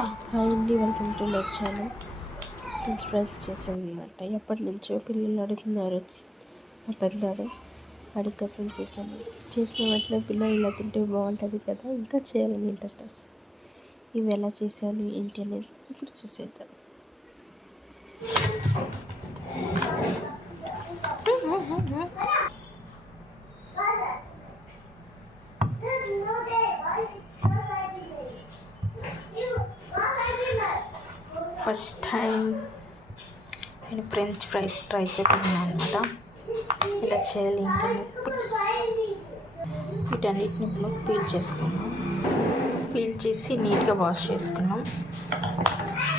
Hi అండి, welcome to my channel. French fries చేశాను అనమాట. ఎప్పటి నుంచో పిల్లలు అడుగుతున్నారు. మా పెద్దవాడు వాడి కోసం చేశాను. చేసిన వెంటనే పిల్లలు ఇలా తింటే బాగుంటుంది కదా, ఇంకా చేయాలని ఇంట్రెస్ట్ వస్తుంది. ఇవి ఎలా చేశాను ఏంటి అనేది ఇప్పుడు చూసేద్దాం. ఫస్ట్ టైం నేను ఫ్రెంచ్ ఫ్రైస్ ట్రై చేస్తున్నాను అనమాట. ఇలా చేయాలి ఏంటనేది ఇప్పుడు వీటన్నిటిని ఇప్పుడు పీల్ చేసి నీట్గా వాష్ చేసుకున్నాం.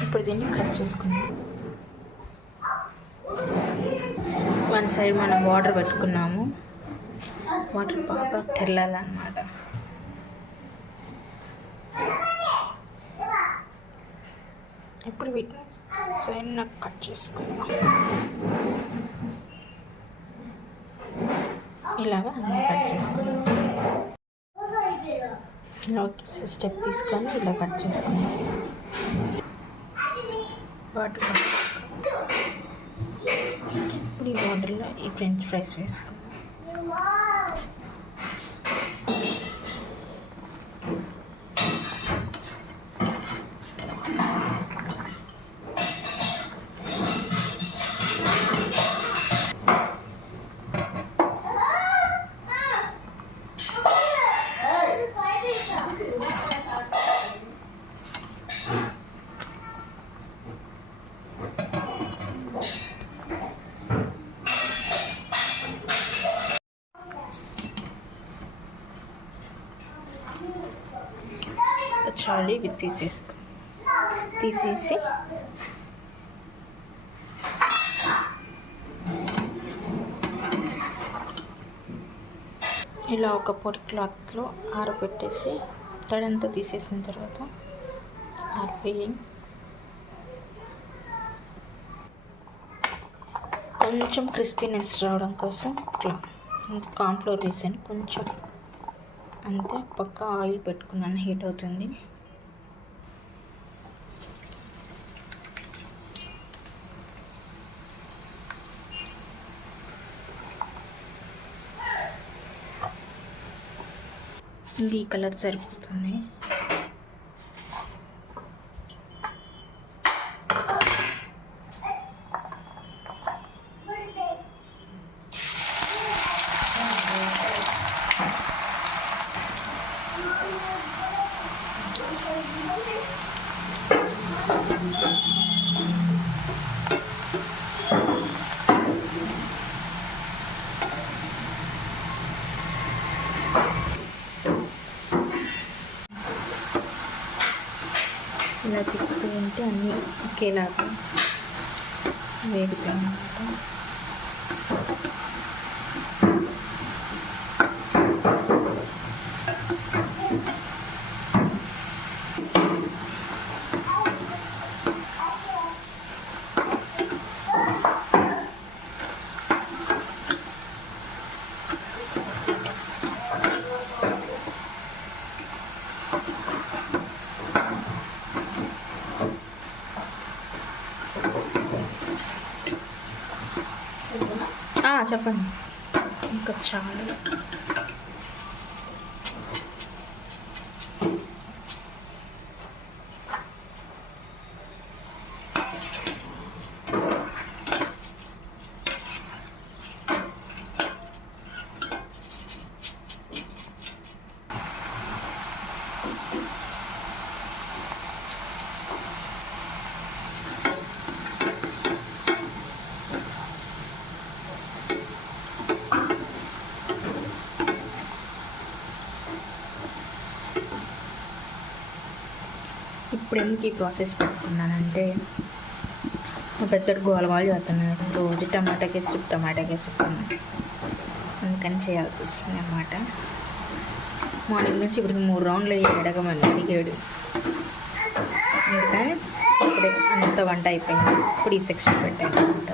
ఇప్పుడు దీన్ని కట్ చేసుకున్నాం. వన్ సైడ్ మనం వాటర్ పెట్టుకున్నాము. వాటర్ బాగా తెల్లాలన్నమాట. ఇప్పుడు వీటిని సైడ్ నాకు కట్ చేసుకున్నాం. ఇలాగా అన్నీ కట్ చేసుకున్నాం. ఇలా స్టెప్ తీసుకొని ఇలా కట్ చేసుకున్నాం. వాటర్ ఇప్పుడు ఈ వాటర్లో ఈ ఫ్రెంచ్ ఫ్రైస్ వేసుకున్నాం. చాలి ఇవి తీసేసి ఇలా ఒక పొడి క్లాత్లో ఆరబెట్టేసి తడంతా తీసేసిన తర్వాత ఆరిపోయి కొంచెం క్రిస్పీనెస్ రావడం కోసం ఇట్లా కార్న్ఫ్లోర్ వేసాను కొంచెం అంతే. పక్క ఆయిల్ పెట్టుకున్నాను, హీట్ అవుతుంది. ఈ కలర్ సరిపోతుంది. ఇలా తిప్పుతూ ఉంటే అన్నీ ఒకేలాగా వేగుతాయి అన్నమాట. చెప్పండి. ఇంకా చాలా ఇప్పుడు ఎందుకు ఈ ప్రాసెస్ పెట్టుకున్నానంటే మా పెద్దడు గోల చేస్తున్నాడు. రోజు టమాటా కెచప్ అందుకని చేయాల్సి వచ్చింది అన్నమాట. మార్నింగ్ నుంచి ఇప్పటికి 3 రౌండ్లు అడగమని అడిగాడు. అందుకని ఇప్పుడే అంత వంట అయిపోయింది. ఇప్పుడు ఈ సెక్షన్ పెట్టాను అనమాట.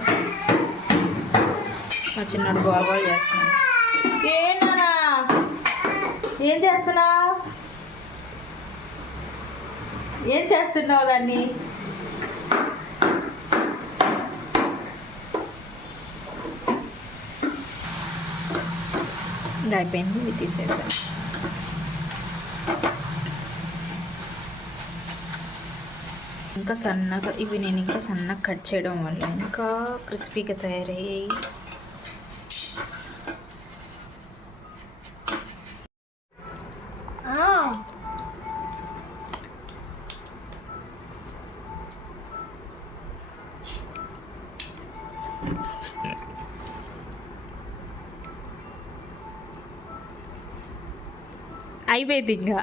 మా చిన్నడు గోల చేస్తున్నాడు. ఏం చేస్తున్నావు? ఏం చేస్తున్నావు దాన్ని? అయిపోయింది, ఇవి తీసేద్దాం. ఇంకా సన్నగా ఇవి నేను ఇంకా సన్నగా కట్ చేయడం వల్ల ఇంకా క్రిస్పీగా తయారయ్యాయి. అయిపోయింది ఇంకా.